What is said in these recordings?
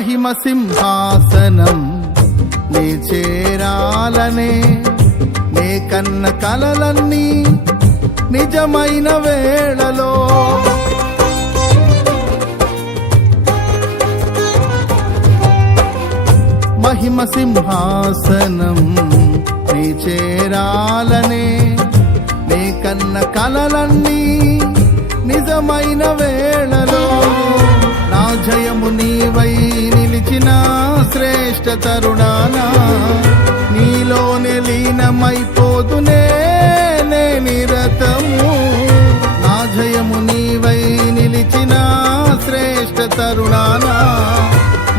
మహిమ సింహాసనం నీ చేరాలనే నే కన్న కలలన్నీ నిజమైన వేళలో మహిమ సింహాసనం నీ చేరాలనే నే కన్న కలలన్నీ నిజమైన వేళలో నా జయము నీవై నిలిచిన శ్రేష్ఠ తరుణానా నీలోనే లీనమైపోదునే నే నిరతము నా జయము నీవై నిలిచిన శ్రేష్ఠ తరుణానా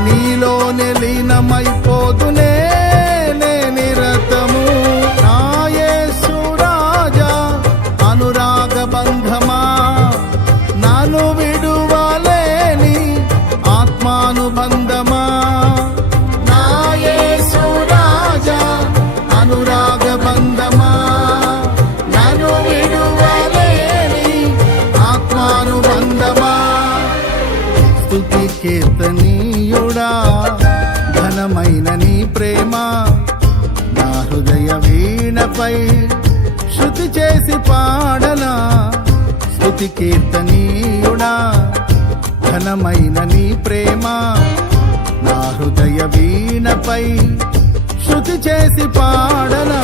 నీలోనే లీనమైపోదునే నే నిరతము నా యేసు రాజా అనురాగ బంధమా నన్ను విడువలేని ఆత్మానుబంధమా నా యేసు రాజా అనురాగ బంధమా నన్ను విడువలేని ఆత్మానుబంధమా స్తుతి కీర్తనీయుడా ఘనమైన నీ ప్రేమ నా హృదయ వీణపై శృతి చేసి పాడనా స్తుతి కీర్తనీయుడా ఘనమైన నీ ప్రేమ నా హృదయ వీణపై శృతి చేసి పాడనా